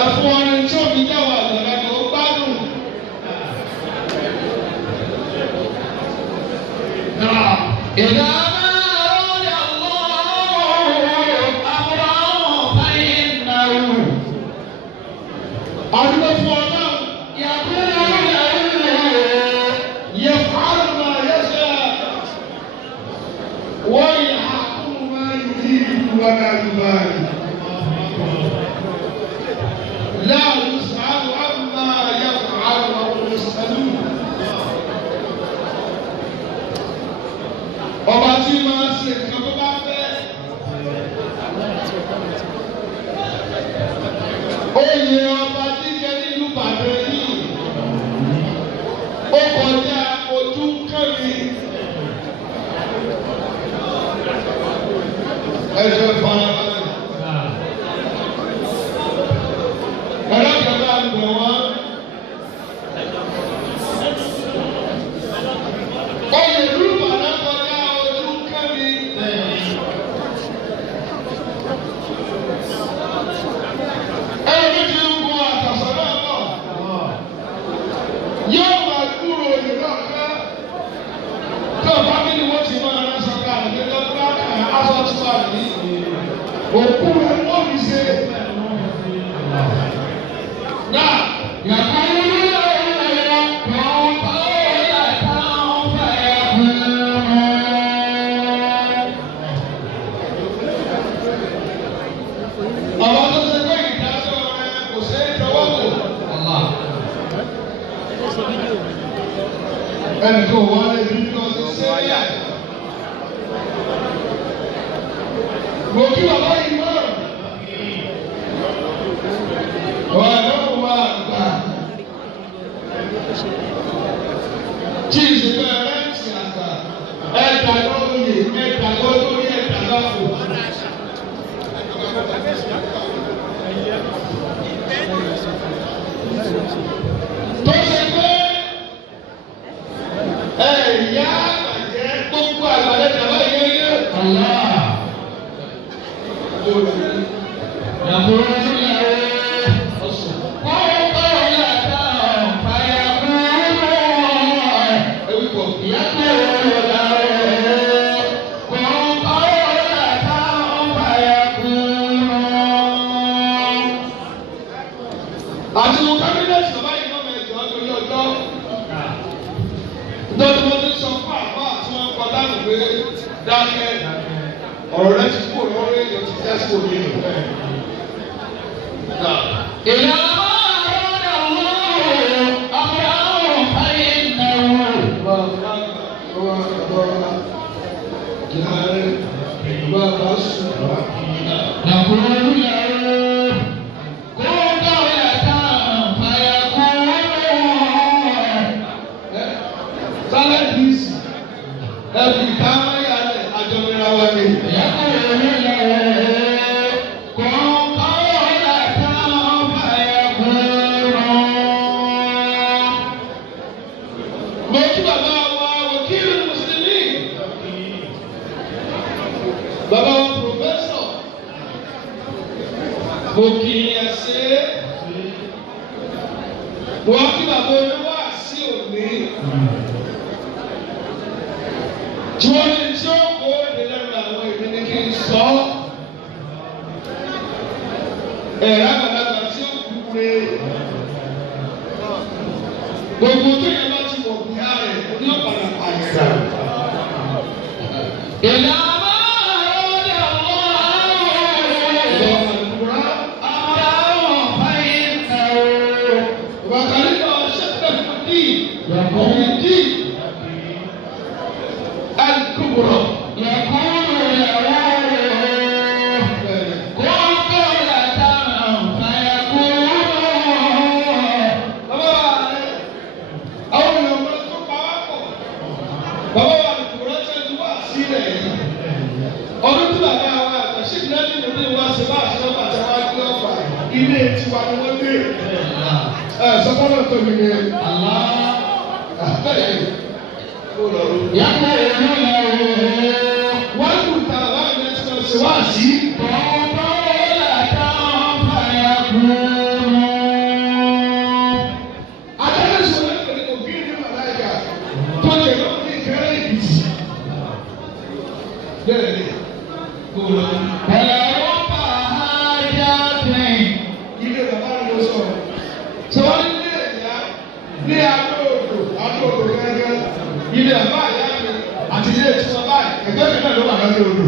Ẹ̀fún ọ̀rìn tí òbí jẹ́ wà lọ́dọ̀ ó gbádùn. إذا ما أراد الله أمرا فإنه Àdúgbò fún ọ̀nà يقول له يفعل ما يشاء ويحكم ما يريد ولا يبالي. لا يسأل عما يفعل وهم يسألون. Ọba tí máa ń ṣe nǹkan tó bá fẹ́. Oyè ọba jíjẹ nílùú Ìbàdàn yìí. Ó kọjá ojú kẹ́rin. Ẹ jẹ́ farabalẹ̀. Ẹ̀rọ kẹta ń bẹ̀ wọ́n. Oyè ìlú Ìbàdàn kọjá ojú kẹ́rin. Ẹni tí ń gun àkàsọ̀ náà bọ̀. Yóò máa kúrò òyìn náà ká. Tó o bá kí ni wọ́n ti máa rán sọ́kà àti lọ́gbà kan aṣọ tí wà ní. Òkú rẹ̀ wọ́n fi ṣe. Náà yàtọ̀ nínú ọba tó ṣe pé ìdájọ́ rẹ̀ kò ṣe é tọwọ́ bò. Ẹnì kan wà lè rí bí wọ́n ti ṣe é yà. Mo kí bàbá yìí mọ̀. Ọ̀rọ̀ ẹ̀dọ́ wà gbà. Tí ìṣèjọba ẹ̀rẹ́ ń ṣe àgbà. Ẹ̀dá lóye, ẹ̀dá lórí, ẹ̀dá lọ́fọ̀. Tó ṣe pé ẹ̀yà àgbàjẹ́ gbogbo àgbàjẹ́ tàbá yẹ́yẹ́. Àti mo kábínẹ̀tì bàbá yìí náà mẹ́jọ lórí ọjọ́. Nítorí mo ti sọ fún àbá tí wọ́n kọ dánù pé dákẹ́ ọ̀rọ̀ rẹ ti kúrò lórí èèyàn ti tẹ́ sí òní nù. إذا ما أراد الله أمرا فإنه يقول له كن قولة فيكون. Sálẹ̀dìsì ẹ̀bì táwọn yàrá àjọmọ́ra wa ni. يقول له كن قولة فيكون. Mo kí bàbá wa wòkìlì Mùsùlùmí. Bàbá wa pòfẹ́sọ̀. Mo kì í ẹsẹ̀. Wọ́n kí bàbá oníwà sí òní. Tí wọ́n ní tí ó kó èdè lẹ́nu àwọn èdè ní kí n sọ. Ẹ̀rọ àgbàlagbà tí ó kú pé gbogbo tó yẹ bá ti wọ̀ bíyà rẹ̀ ní ọ̀padà àyẹ̀dá. إذا ما أراد الله أمرا فإنه وخلينا شد في الدين يقول الدين الكبرى. يقول له كن قولة فيكون. Bàbá wa rẹ̀ àwọn èèyàn máa tó pa wá pọ̀. Bàbá wa ní kò ránṣẹ́ ju wá sílẹ̀ yìí. Ọdún tí bàbá wa àtàṣe ìdájí ní ilé wa ṣe bá àṣẹ ọ̀pá àti àwọn agbé ọ̀pá ilé tiwa ni wọ́n dé. Sọ́kọ́nà tó mi ní. Bẹ́ẹ̀ ni ó lọ rú. يقول له Wọ́n kù ta láàrin ẹ̀sìn náà ṣe wá sí. Adájọ́ sọ̀rọ̀ ẹ̀kọ́ ní òbí ní Màláìka tó lè lọ ní ìkẹrẹ́ ìbìtì. Bẹ́ẹ̀ ni kò lọ. Ilé bàbá mi ló sọ̀rọ̀. Sọ wọ́n ní ilé ìyá ní Adó-Odò gẹ́gẹ́. Ilé bàbá ìyá mi àti ilé ìtura báyìí ẹgbẹ́ mi náà ló wà lọ́dọ̀ odò.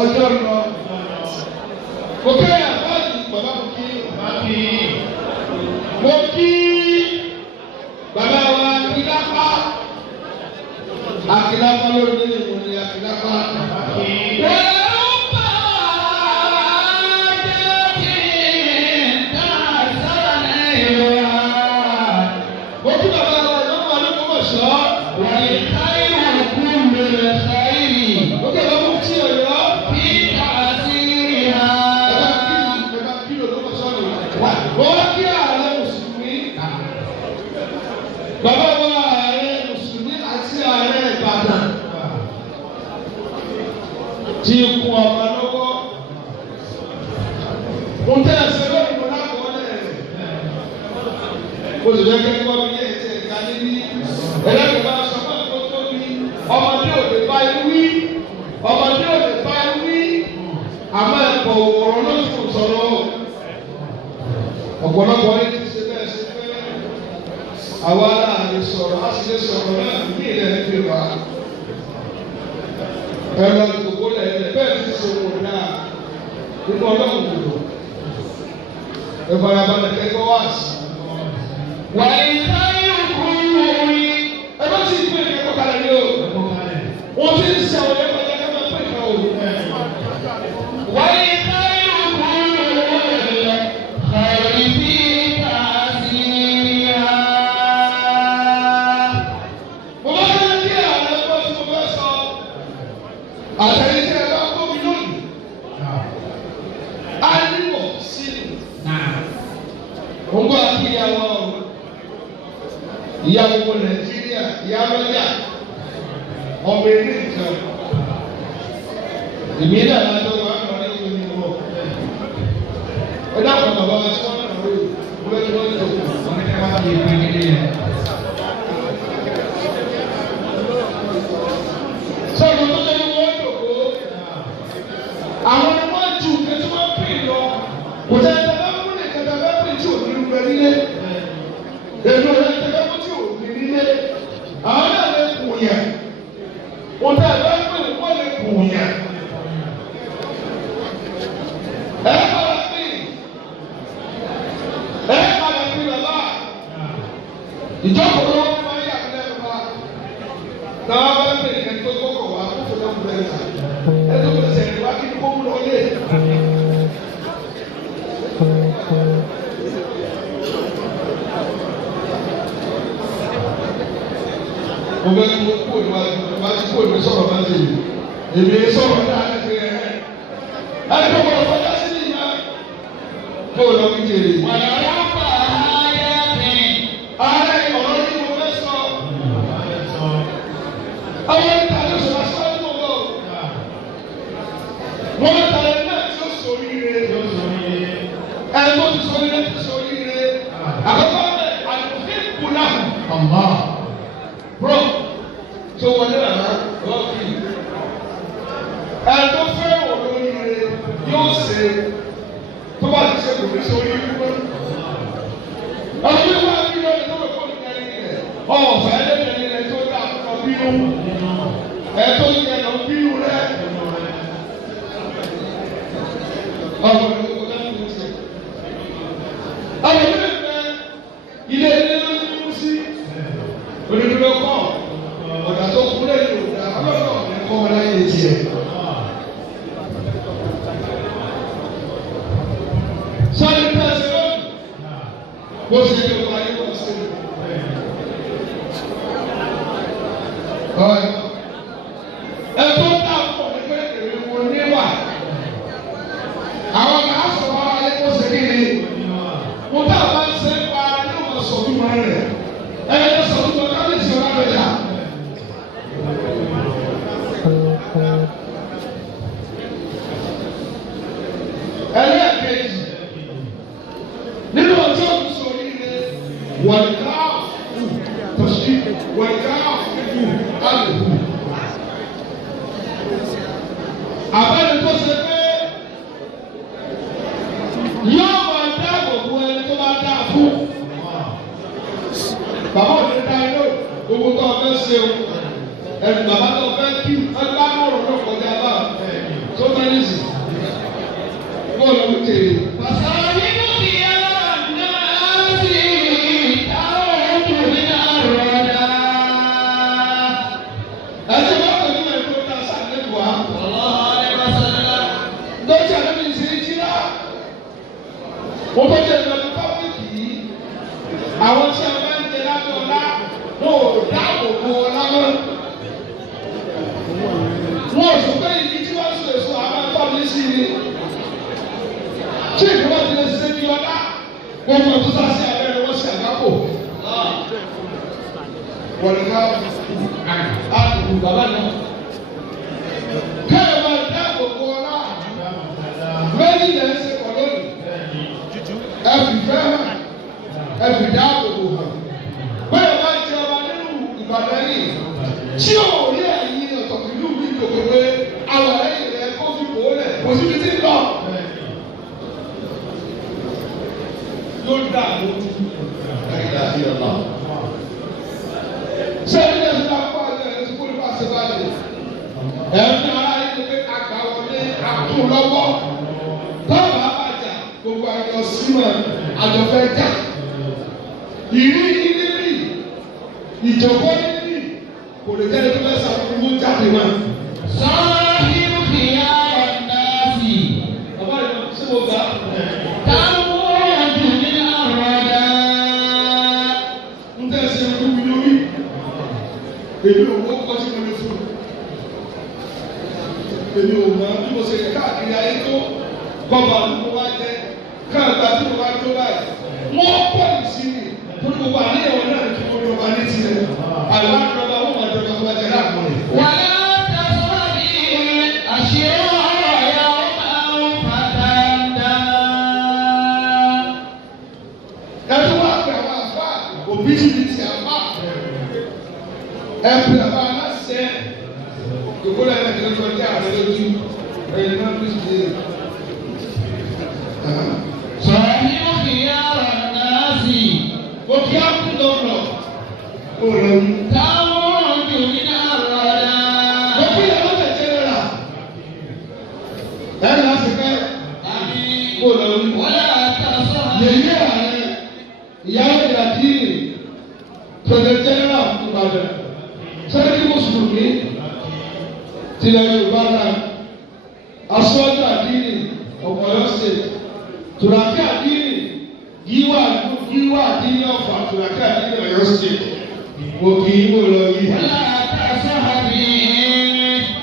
Ọjọ́ lọ. Òkè àbáàdì bàbá mo kí bàbá wa Akílápá lórí ní ìwọ̀n ní Akílápá. Bàbá wa ààrẹ Mùsùlùmí àti ààrẹ Ìbàdàn ti kú ọba lọ́wọ́. Mo tẹ́ ẹsẹ̀ lórí mo náà kọ́ lẹ́rẹ̀. Mo sì fẹ́ kẹ́kọ̀ọ́ mi ní ẹ̀sẹ̀ ìka níbí. Ẹlẹ́gbẹ̀ẹ́ bá sọ fún ẹ̀kọ́ tó ní ọmọdé ò lè bá irú wí. Ọmọdé ò lè bá irú wí. Àmọ́ ẹ̀kọ́ ọ̀rọ̀ ló ti kò sọ̀rọ̀. Ọ̀pọ̀lọpọ̀ yìí ti ṣe bẹ́ẹ̀ ṣe fẹ́. Àwa náà lè sọ̀rọ̀, a sì lè sọ̀rọ̀ náà ní ilẹ̀ níbi wa. Ẹ̀rọ ìgbòho lẹ̀ bẹ́ẹ̀ ti ṣe wò náà nínú ọlọ́run gbòdò. Ìfarabalẹ̀ kẹ́kọ̀ọ́ wá sí. Wà á yí táyé kúrú orí. Ẹ bá ti gbé ìkẹ́kọ̀ọ́ kalẹ̀ ní o. Wọ́n ti ń ṣe àwọn ẹ̀kọ́ ẹ̀jẹ̀ ká máa pè ká o. Wà á yí táyé kúrú orí. Kàrí bí kàásì ha. Mo bá fẹ́ kí àwọn ẹ̀kọ́ tí mo fẹ́ sọ. Àtẹ̀yìntì ẹ̀ bá kó mi lónìí. A nílò sínú. Ògbó àti ìyàwó ìyàwó Nàìjíríà ìyàwó yà ọmọ ilé nǹkan. Èmi náà lájọ wà á lọ ní ìlú wọn. Ẹ dákun bàbá wa tí wọ́n náà lóye wọ́n ti wọ́n tó kù. Wọ́n ní ká wá bí ìpín nílé yẹn. Sọ̀rọ̀ tó lé wọ́n dòkó. Àwọn ọmọ jù kẹ́tí wọ́n pè lọ. Kò tẹ́ ẹ tẹ́lẹ̀ fún mi kẹ́tẹ́ fẹ́ pè tí ò ní lu ẹ nílé. Èmi ò lè tẹ́lẹ̀ fún tí ò ní nílé. Àwọn náà lè kù yẹn. Kò tẹ́ ẹ fẹ́ pè wọ́n lè kù yẹn. Ẹ padà pè. Ẹ padà pè bàbá. Ìjọba ló wọ́n máa yà lẹ́nu wa. Táwọn bá pè kẹ́tí tó kọ̀kọ̀ wá kó fún náà bẹ̀rẹ̀ sá. Ẹ tó fẹ́ sẹ̀rẹ̀ wá kí ni kó mú lọ lé. Mo fẹ́ kí mo kó ìwà ìwà tí kò ní sọ̀rọ̀ bá ti yìí. Èmi sọ̀rọ̀ náà ẹ fi ẹ̀. Ẹ tó kọ̀ ọ̀pọ̀ sí ìyá. Kó o lọ kí jèrè. Wàlá pa ayé mi. Ààrẹ ọ̀rọ̀ ní mo fẹ́ sọ. Àwọn ìta ló sọ̀rọ̀ sọ́ọ́ ní ọ̀gọ́. Wọ́n ń tẹ̀lé náà tí ó sọ̀rí ire. Ẹ tó ti sọ̀rí ire ti sọ̀rí ire. Àkọ́kọ́ bẹ̀ àlùfẹ́ kù náà. Bro, so wọlé nàná lọ́ọ̀kì. Ẹ tó fẹ́ wọ̀ lórí ire yóò ṣe tó bá ti ṣe kò ní sórí ikú. Ọ̀sẹ̀ yìí wá bí lórí tó bẹ̀ fọ́ ní ẹni rẹ̀. Ọ̀fẹ́ ẹlẹ́dẹ̀ẹ́ni rẹ̀ tó dá àkọ́kọ́ bínú. Ẹ tó yẹ lọ bínú rẹ̀. Ọ̀pọ̀ ìlú kò dáná tó ṣe. Àwọn ìlú ìfẹ́ ilé ilé ló ń mú sí. Onídùúró kọ́ ọ̀dà tó kú lẹ́yìn òdà ọlọ́dọ̀ ẹ̀kọ́ wọn láyé tiẹ̀. Sọ́ni tí a ṣe lọ́dún, bó ṣe ní ọba ayé wọ́n ṣe. Ẹ̀kọ́ tá a pọ̀ ní pé èrè wo níwà. Àwọn ṣe o ẹnu bàbá tó fẹ́ kí ẹgbẹ́ àmọ̀ràn náà kọjá bá tó bá ní sí bọ́ọ̀lù ọ̀hún tèrè. Pàṣẹ nínú ìyá náà sí táwọn ojú mi náà rọ̀dá. Ẹ̀jẹ̀ bá wà nínú ẹ̀kọ́ náà sàlẹ̀ wá. Dọ́jà lẹ́nu ìṣe jíra. Mo bá jẹ́ ìgbàlú pọ́blìkì yìí. Àwọn tí a bá ń jẹ lábẹ́ ọlá, wọn ò dáàbò bo ọlá mọ́. Wọ́n ò sọ pé ìdí tí wọ́n sọ èso àwọn ẹ̀kọ́ mi sí ni. Tí ìjọba ti lè ṣe ní ọlá, wọ́n fọ́ tó sá sí abẹ́rẹ́ wọ́n sì àgbákò. Wọ́n ní ká àdùkù bàbá náà. Káyọ̀ máa dáàbò bo ọlá. Méjì lè ṣe pọ̀ lónìí. Ẹ fi fẹ́ hàn, ẹ fi dáàbò bò hàn. Bẹ́ẹ̀ máa jẹ ọba nínú Ìbàdàn yìí. Tí ò rí ẹ̀yìn ọ̀tọ̀ ìlú mi gbogbo pé àwọn ẹ̀yìn rẹ̀ kó fi bò ó lẹ̀ kò síbi tí ń lọ. Yóò dà lójú. Ẹ̀yìn àti ọ̀la. Ṣé ilé ẹ̀sìn náà kọ́ ọ̀dọ̀ ẹ̀ ti kó nípa ṣe báyìí? Ẹ̀mí ara yìí ni pé àgbà wọlé àtún lọ́wọ́. Báwo bá bàjá gbogbo àjọ símọ̀ àjọfẹ́ jà? Ìrírí níbí, ìjọba níbí, kò lè jẹ́ ẹni tó fẹ́ sàkóso mú jáde náà. Sọ́ọ́hìn fìyà ọ̀nàfì. Bàbá rẹ̀ ṣé mo gbà? Táwọn ojú mi náà rọ̀dá. Ń tẹ̀sí ojú mi lórí. Èmi ò wọ́n kọ́ sí mi lórí fún mi. Èmi ò mọ bí mo ṣe káàkiri ayé tó bàbá mi mo wá jẹ káàgbà tí mo wá tó báyìí. Wọ́n pọ̀ ní sí mi torí gbogbo àníyànwó náà kí wọ́n dọ̀bà ní tiẹ̀. Àlọ́ àdọ̀bà wọ́n máa dọ̀bà tó bá jẹ láàmú rẹ̀. Wàlá tẹ̀sán ní àṣírí ọ̀rọ̀ ẹ̀yà máa ń padà. Ẹ̀tọ́ wá pè àwọn àfá òbítíbitì àfá. Ẹ̀pẹ̀ àfá aláṣẹ. Ìkóló ẹ̀rọ ìdílé tó dé àwọn lójú. Ẹ̀yìn náà bí ṣe. Sọ́ọ́hìn fìyà ọ̀nàfì. Mo kí á kú lọ́rọ̀. Ó rẹ̀ mí. Táwọn ojú mi náà rọ̀dá. Mo kí ẹ̀ lọ́sẹ̀ jẹ́nẹ́rà. Ẹ̀ láti fẹ́. Ó lọ rí. Wàlá tẹ̀sán ní. Yèyé ààrẹ ìyáwó ìdàdíìrì tòlẹ̀ jẹ́nẹ́rà Ìbàdàn. Sẹ́dẹ̀kì Mùsùlùmí tilẹ̀ Yorùbá náà. Aṣọ́jú àdínì Ọ̀yọ́ State. Tùràkì àdínì Gíwá àdínì Ọ̀fà Tùràkì àdínì Ọ̀yọ́ State. Mo kì í wò lọ yìí. Wàlá tẹ̀sán ní.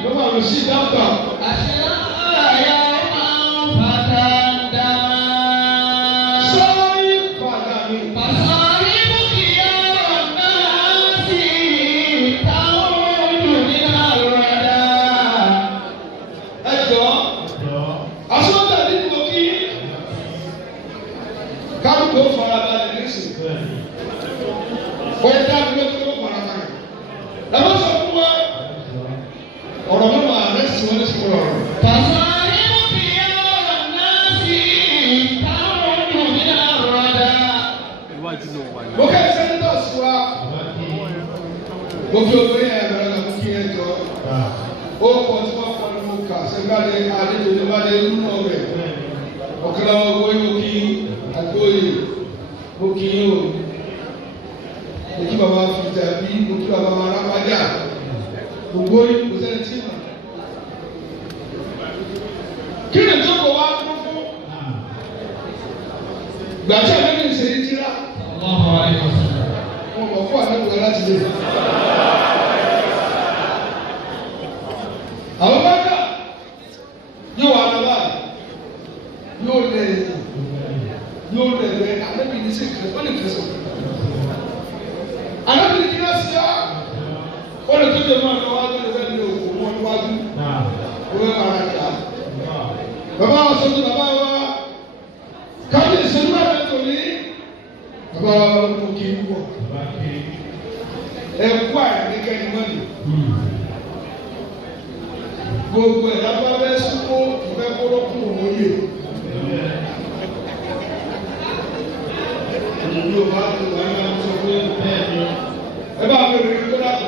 Ló máa lọ sí dábà. Àṣírí ọ̀rọ̀ ẹ̀yà máa ń padà. Sọ́ọ́rí padà mi. Pàṣẹ fìyà ọ̀nàfì. Táwọn ojú mi náà rọ̀dá. Ẹ jọ. Aṣọ́jú àdínì mo kí. Kálukó farabalẹ̀ nísìnyí. Ó dá mi lójú ló farabalẹ̀. Ẹ má sọ fún wa. Ọ̀rọ̀ mẹ́wàá àrẹ́sì wọn ní sùkúrù ọ̀rọ̀. Pàṣẹ fìyà ọ̀nàfì. Táwọn ojú mi náà rọ̀dá. Mo kẹ́ sẹ́ńtọ̀sì wa. Mo fi obìnrin ẹ̀ bẹ̀rẹ̀ lọ kí ẹ jọ. Ó kọ tí wọ́n kọ́ ní mo kà sẹ́gbàdé àlejò ní wàdé nínú ọ̀rẹ́. Ọ̀kẹ́lẹ́ wọn gbé mo kí àgbóyè. Mo kí yín o. Mo kí bàbá fìjà bí mo kí bàbá máa rápájà. Gbogbo yìí kò sẹ́ni tí mà. Kí ni tó kọ̀ wá dúró fún? Gbàtí àbẹ́bí ń ṣe é jíra. Wọ́n mọ̀ fún àdébùkọ láti lè. Àwọn bàtà yóò wà lọ́wọ́ yóò lẹ̀ lẹ̀ àbẹ́bí ní sí kìlẹ̀ ó lè kìlẹ̀ sọ. Àbẹ́bí ní kíná sí á. Ó lè tó jẹ́ mọ́ àlọ́ wájú lè fẹ́ lè òkú mọ́ níwájú. Ó fẹ́ máa jà. Bàbá wa sọ́jú bàbá wa kábíyèsí ìṣẹ́jú bá rẹ̀ tòní. Bàbá wa ló kí n bọ̀. Ẹ̀kú àìríkẹ́ ni wọ́n lè. Gbogbo ẹ̀ lábá bẹ́ súnmọ́ ìfẹ́ kórókùn òye. Ìlú ò bá tó wà ní àwọn sọ pé ẹ bá bẹ̀rẹ̀ ní kó dàpọ̀.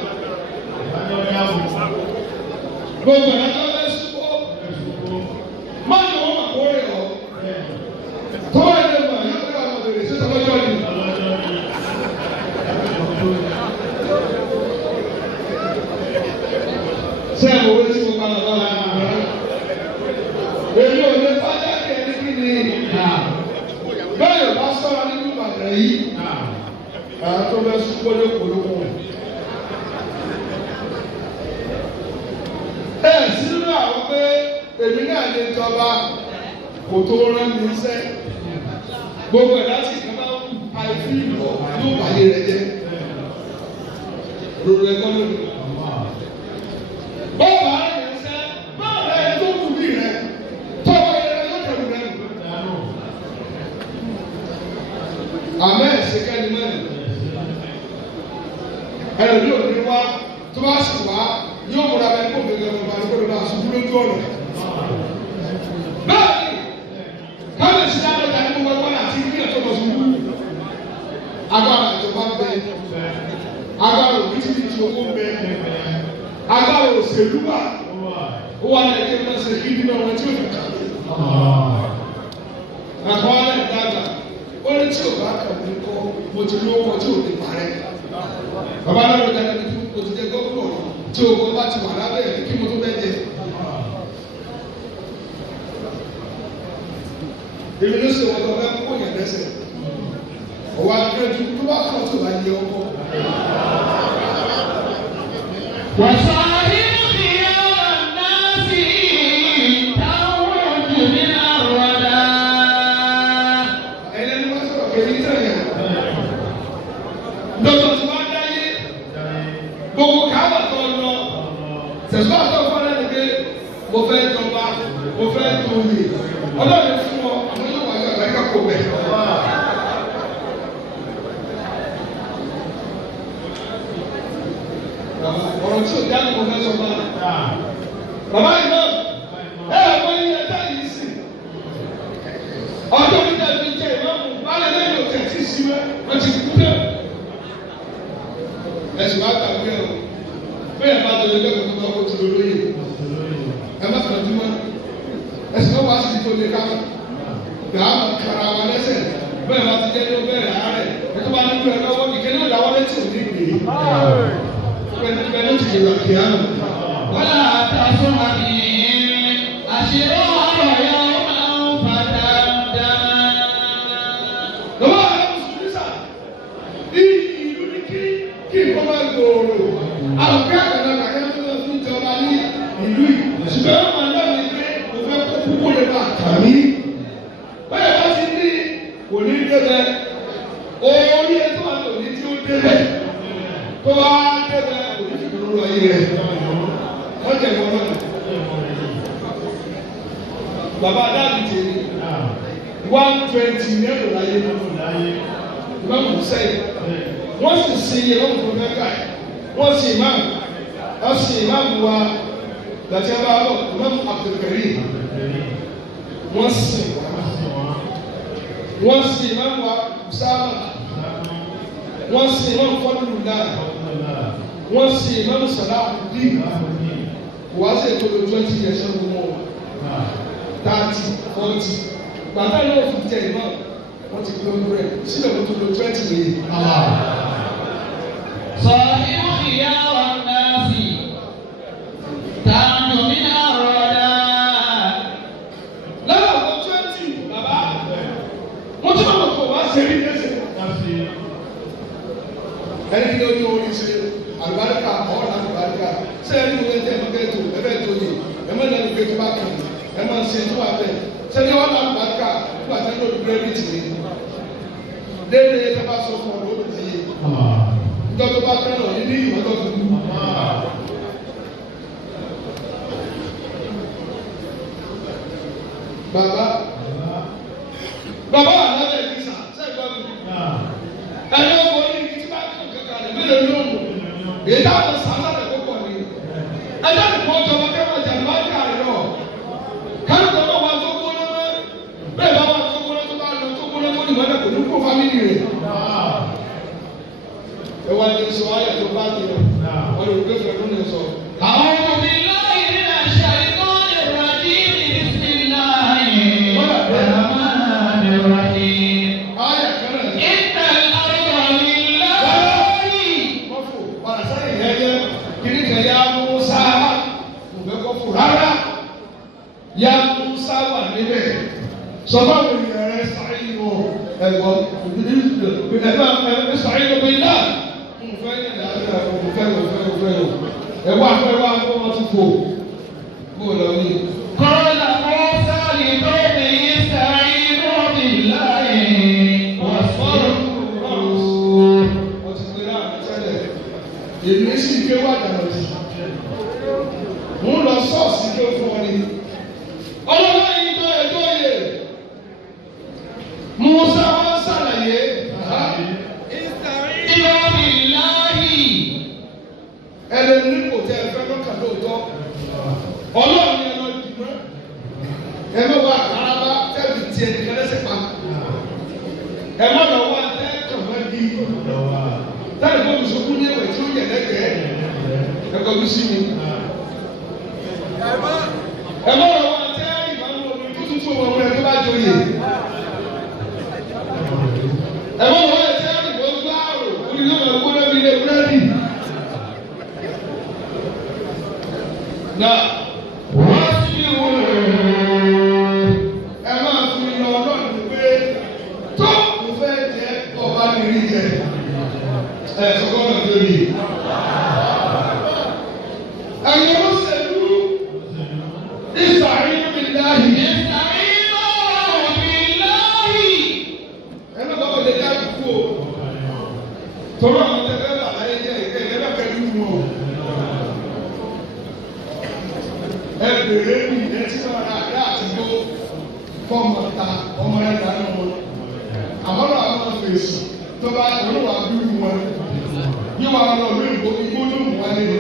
Bẹ́ẹ̀ bá sọ̀rọ̀ nínú Ìbàdàn yìí. Tó bẹ súnmọ́ ní òkòlókò. Sínú àwọn pé èmi náà lè jọba kò tó rán mi iṣẹ́. Gbogbo ẹ̀dá sì kan máa ń àìfí ìlọ yóò bàyè rẹ̀ jẹ́. Lórí ẹ̀kọ́ lónìí. Bọ́ọ̀lù àárín ẹ̀ṣẹ́ báwo lẹ́yìn tó kù bí rẹ̀ tọ́wọ́ ẹ̀rẹ́ yóò tẹ̀lé rẹ̀. Àmọ́ ẹ̀ṣẹ̀ kẹ́ni mẹ́rin. Ẹ̀rọ yóò ní wá tó bá sì wá yóò múra bẹ́ẹ̀ kó gbẹgbẹ ọmọ àti kódò náà ṣubú lójú ọ̀nà. Bẹ́ẹ̀ni, kábíyèsí dáná ìjà ní gbogbo ẹgbẹ́ àti ìpínlẹ̀ tó lọ ṣubú. Agbára ìjọba ń bẹ, agbára òbítíbitì owó ń bẹ, agbára òṣèlú wà. Ó wà ní ẹgbẹ́ náà ṣe kí nínú ọ̀rọ̀ tí ó fi kà. Àkọọ́lẹ̀ ìdájà, ó ní tí ò bá kà mí kọ́, mo ti lówó tí ò ní parẹ́. Bàbá náà ló dáná ní kí mo ti jẹ gómìnà tí o bá ti wà lábẹ́ ẹ̀ kí mo tó bẹ́ẹ̀ jẹ. Èmi ló ṣe wọ́n tó bá kó yẹn lẹ́sẹ̀. Ọ̀wá akẹ́jú tó bá kàn tó bá yẹ ọkọ. Wàsá nínú ìyá náà sí táwọn ojú mi àrọ̀dá. Ẹni wọ́n sọ̀rọ̀ kẹ́lí tẹ̀yà. Lọ́tọ̀ tí wọ́n á dáyé. Gbogbo káàbà tó lọ. Sẹ̀sọ́ àtọ́kọ́ náà ni pé mo fẹ́ jọba, mo fẹ́ tóye. Ọlọ́run fún ọ, àwọn yóò wáyé ọ̀gá ẹ̀ka kò bẹ̀. Ọ̀rọ̀ tí ò dáná mo fẹ́ sọ fún wa. Bàbá yìí náà, ọmọ yìí ẹ̀dá yìí sì. Ọjọ́ mi dàbí jẹ́ ìmọ̀mù, báyọ̀ lẹ́yìn òkè tí ì sí mẹ́, wọ́n ti kú náà. Ẹ̀sùn wa gbàgbé ẹ̀ o. Bẹ́ẹ̀ bá tẹ̀lé lẹ́kọ̀ọ́ tó bá kó ti lóye. Ẹ má tẹ̀lé tó mọ́. Ẹ̀sìn náà wá sí tó lé ká. Gbà á kara wa lẹ́sẹ̀. Bẹ́ẹ̀ bá ti jẹ́ tó bẹ̀rẹ̀ àárẹ̀. Ètò wa nínú ẹ̀ lọ́wọ́ ìkẹ́ náà dáwọ́ létí òní ìgbè. Bẹ́ẹ̀ ló ti yẹ wà kí á nù. Wọ́n á ta fún àmì àṣírí ọ̀rọ̀ yẹn máa ń padà dáná. Lọ́wọ́ àwọn mùsùlùmí sà. Ìlú ní kí nǹkan máa gbòòrò. Àlùkò àgbàlagbà yẹn tó lọ fún ìjọba ní ìlú yìí. Ṣùgbọ́n wọn náà ní pé mo fẹ́ kó púpọ̀ lè bá àtàmì. Bẹ́ẹ̀ bá ti ní kò ní débẹ̀. Orí ẹ̀ tó wà lòdì tí ó débẹ̀. Tó wá débẹ̀ kò ní fìdúró lọ yé rẹ̀. Wọ́n jẹ̀ wọ́n náà. Bàbá Adáàbí tèmi 120 ní ẹ̀rọ láyé. Ìmọ̀mù sẹ́yìn. Wọ́n sì sin iye wọ́n fún mẹ́ka yìí. Wọ́n sì ìmáàmù wa láti ẹbá bọ̀ ìmáàmù Abdulkarim. Wọ́n sì ìmáàmù wa Usama. Wọ́n sì ìmáàmù Fadlullah. Wọ́n sì ìmáàmù Salahuddin. Wọ́n sì ètò 20 years ọdún wọn. 30, 40. Bàbá yóò fi jẹ ìmáàmù. Wọ́n ti gbé ọdún rẹ̀ sílẹ̀ wọ́n tó lo 20 years. صاحب خيار الناس تعد من الردى. Lọ́wọ́ àwọn 20 bàbá, wọ́n tún bá kọ̀ wá sẹ́rí lẹ́sẹ̀. Ẹni kí ló ní orí ṣe àlùbáríkà ọ̀rọ̀ àlùbáríkà sẹ́yìn ní ẹ̀jẹ̀ mọ́kẹ́tò ẹ̀fẹ́ tó yìí ẹ̀mọ́ ìlànà ìgbé tó bá kàn ẹ̀ máa ṣe tó wà bẹ́ẹ̀ sẹ́yìn ọ̀rọ̀ àlùbáríkà nígbà tí wọ́n lò gírẹ́bìtì ni. Léèrè ẹ̀ bá sọ fún ọ̀rọ̀ òbí yìí. Ìjọ tó bá fẹ́ràn ní ní ìwọ́n tó dúdú. Bàbá wà lábẹ́ ìgbésà sẹ́gbọ́n mi. Ẹni ọkọ̀ orí ibi tí bá kàn kankan rẹ̀ mélòó ní òmù. Èyí táwọn sàánà rẹ̀ kó pọ̀ ní. Ẹjọ́ nìkan jọba kẹ́mọ̀ jàdùn bá kà rẹ̀ lọ. Kárùkọ̀ náà wà tó gbóná mọ́. Bẹ́ẹ̀ bá wà tó gbóná tó bá lọ tó gbóná tó ní mọ́lẹ̀ kò ní kó fámìlì rẹ̀. Ẹ wá ní sọ ayé tó bá ti rẹ̀. Wọ́n lè gbé fẹ́ lónìí sọ. أعوذ بالله من الشيطان الرجيم بسم الله الرحمن الرحيم إن الأرض لله. Ya Musa wà níbẹ̀. Sọ fún àwọn ènìyàn. yẹn ṣàyẹ̀wò ẹ̀gbọ́n ṣàyẹ̀wò bí náà mo fẹ́ yẹn dáadáa mo fẹ́ ẹ̀wọ́ àfẹ́wọ́ àfọwọ́ ti fò kó lọ ní. Kọ́lá Mọ́sá lè lóde ìsàìnú bíláì wà sọ́rọ̀. Wọ́n ti pè láàrin tẹ́lẹ̀. Èmi sì ké wà dànù sí. Mo ń lọ sọ́ọ̀sì tó fún ọ ní. Ọlọ́wọ́ yìí tó ẹjọ́ yẹ. Musa wọn ṣàlàyé. Ìsàìnú bíláì. Ẹni ní kò tẹ ẹgbẹ́ lọ́kàn lóòótọ́. Ọlọ́run ni ẹnu ìdùnnú. Ẹ má wá àràbá tẹ́lẹ̀ tiẹ̀ nìkan lẹ́sẹ̀ pa. Ẹ má lọ wá tẹ́kàn má di. Táyì kó musokun ní ẹ̀wẹ̀ tí ó yẹ lẹ́gbẹ̀ẹ́. Ẹ kọ́ bí sí mi. Ẹ má lọ wá tẹ́kàn ìbámu ọmọ tó tuntun ọmọ rẹ tó bá jọ yẹ. Ẹ má lọ wá tẹ́kàn ìbọn gbáàrò onígbàgbọ́ gbọ́dọ̀ bí ilé búrẹ́dì. Náà wọ́n ti wò ẹ máa fi lọ ọlọ́run pé tó mo fẹ́ jẹ ọba mi rí jẹ ẹ sọ́kọ́ náà lórí. Ẹ̀yin ló ṣèlú ìsàrí mi láàyè. Ìsàìnú bíláì. Ẹ má bàbá lè dá kú o. Tọ́lá àwọn tẹ́lẹ̀ bá láyé jẹ́ ìkẹ́ ẹ̀ lọ́kẹ́ nínú wọn. Ẹ bèrè ní ẹ tí wọn rà dá àtìgbó fọmọ ta ọmọ rẹ dáná wọn. Àmọ́lá àwọn fèsì tó bá olúwa bíbí wọn. Yíwá lọ lórí igbó ló mú wálé ní.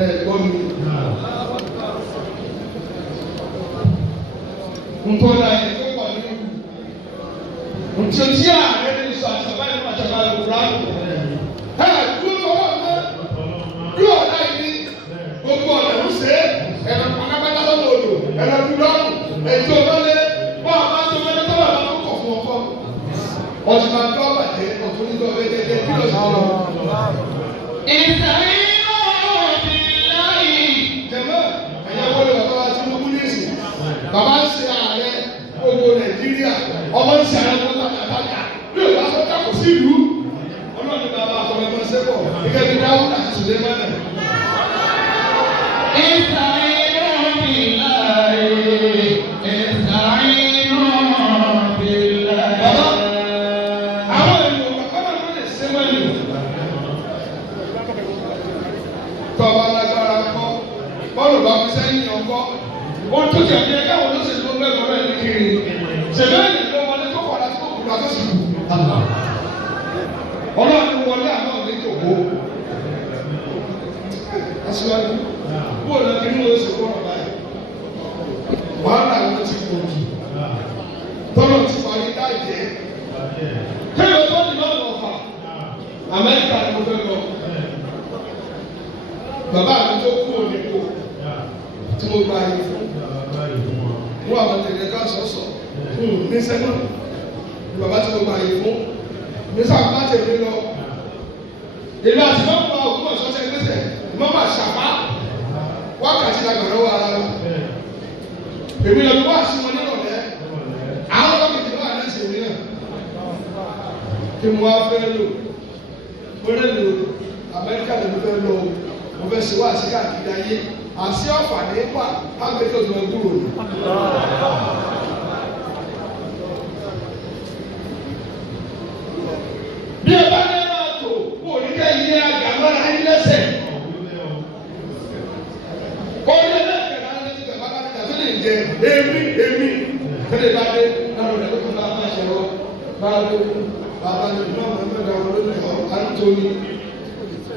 Ẹ gbọ́ mi. Nkọ́lá yẹn tó pọ̀ nínú. Ntẹ̀tí ààrẹ ní sọ àtàbá yẹn máa tẹ̀lé àlùkùrá. Ẹ dúró lọ́wọ́ mọ́. Bí ọ̀dà yìí gbogbo ọ̀dà ń ṣe é. Ẹ̀rọ pàkápàká lọ́wọ́ odò. Ẹ̀rọ dúdọ́ọ̀nù. Ètò ọ̀mọ́lé. Wọ́n a máa tó ọmọdé tó wà lọ́wọ́ kọ̀ fún ọkọ. Ọ̀sùn máa tọ́ bàjẹ́ ọ̀tún nígbà ọ̀bẹ́dẹ́dẹ́ kí ló sì lọ. Ìsàìnú bíláì. Jẹ̀mọ́ ẹ̀yà wọlé bàbá wa tí wọ́n mú ní ìsìn. Bàbá ń ṣe ààrẹ gbogbo Nàìjíríà. Ọmọ ń ṣe ààrẹ gbogbo àtàkà. Bí o bá fẹ́ dàpọ̀ sí ìlú. Ọlọ́run bàbá àkọ́mẹ́kọ́ sẹ́kọ̀. Gẹ́gẹ́ bí Dáwúdà àti Sùlẹ́mánà. Ìsàìnú bíláì. Ìsàìnú bíláì. Bàbá àwọn ènìyàn bàbá náà lè ṣe wọ́n ní. Tọ́ba lágbára kọ́. Bọ́ọ̀lù bá fi sẹ́yìn ọkọ́. Ohun tó jẹ́ bí ẹgbẹ́ àwọn olóṣèlú ló gbẹ́gbẹ́ rẹ̀ ní kiri. Ṣèbéèrè ló wọlé tó kọ̀ láti kó kúrò àtọ́sí kù. Ọlọ́run wọlé àná ní tòkó. Aṣíwájú, bóòlù ẹni ní oṣù kọ́ ọ̀rọ̀ báyìí. Wàhálà ló ti pọ̀ jù. Tọ́lọ̀ ti parí láìjẹ́. Kéèyàn tó ní lọ́nà ọ̀fà. Amẹ́ríkà ni mo fẹ́ lọ. Bàbá mi tó kú òní kú. Tí mo gba ayé fún. Wọ́n àwọn tẹ̀lé ká sọ̀sọ̀. Ní sẹ́nà. Ní bàbá tí mo gba ayé fún. Ní sáà bá tẹ̀lé lọ. Èmi àti máa ń pa òkú ọ̀ṣọ́ṣẹ́ gbèsè. Má má ṣàpá. Wákàtí la gbàgbọ́ wa ara wa. Èmi lọ bí wá sí wọn nínú ọ̀lẹ́. Àwọn ọlọ́kìtì wà ní ìṣèlú náà. Kí mo wá fẹ́ lò. Mo lè lò Amẹ́ríkà lè fẹ́ lọ. Mo fẹ́ ṣe wá sí káàkiri ayé. Àṣì ọ̀fà ní pa lágbègbè tó lọ kúrò ní. Bí ẹ bá ní máa tò, kò ní ká yí àgàmọ́ra ayé lẹ́sẹ̀. Orí ẹlẹ́kẹ̀ẹ́ náà ní ti bàbá bá ti tàbí lè jẹ èmi. Tẹ́lẹ̀ bá dé náà lọ́dọ̀ tó bá máa ṣe wọ́n. Bá dé bàbá ní ìlú ọ̀nà mẹ́ta wọn ló lè ọ̀ Anthony.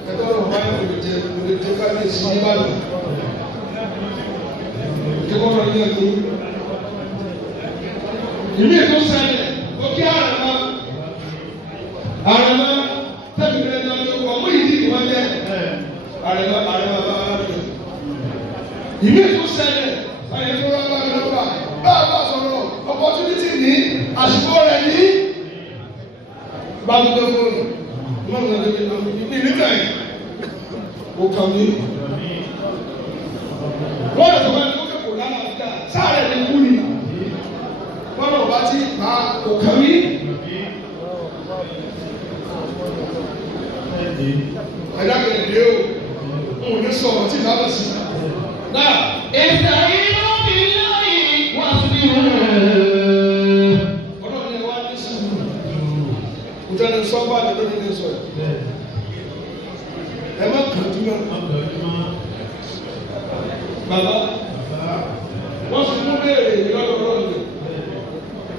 Ẹ̀tọ́ ọ̀rọ̀ máa ń lè jẹ kábíyèsí ní Ìbàdàn. Ìjọba ní ẹ̀kọ́. Ìmí ètò ṣẹlẹ̀ ó kí àràmá tẹ̀mí rẹ̀ náà ló wọ̀ mú ìdí ìwọ́n jẹ́ àràmá bá wà lọ. Ìmí ètò ṣẹlẹ̀ ayé tó rán bá mi lọ́wọ́ bá a bá sọ̀rọ̀ opportunity ní àsìkò rẹ̀ ní bá a dúdú fún un. Ìmọ̀ ìgbà tó ní ìlú nígbà yìí kò kàn mí. Wọ́n lè sọ fún ẹni tó kẹ́kọ̀ọ́ lánàá fíjà sáré ní kú ni. Wọ́n lọ bá ti pa kò kàn mí. Ẹ̀dá kẹ̀lẹ́ o, n ò ní sọ̀rọ̀ tí ìbámu sí. Náà. Ìsàyínú bí láyé wá sí rẹ̀. Ọlọ́run ni wá ní sùúrù. Ǹjẹ́ ní sọ́gbà ni lórí ní sọ̀rọ̀? Ẹ má kàn jú mọ́. Bàbá, wọ́n fi mú béèrè ìlọ́dọ̀ọ́dọ̀ ni.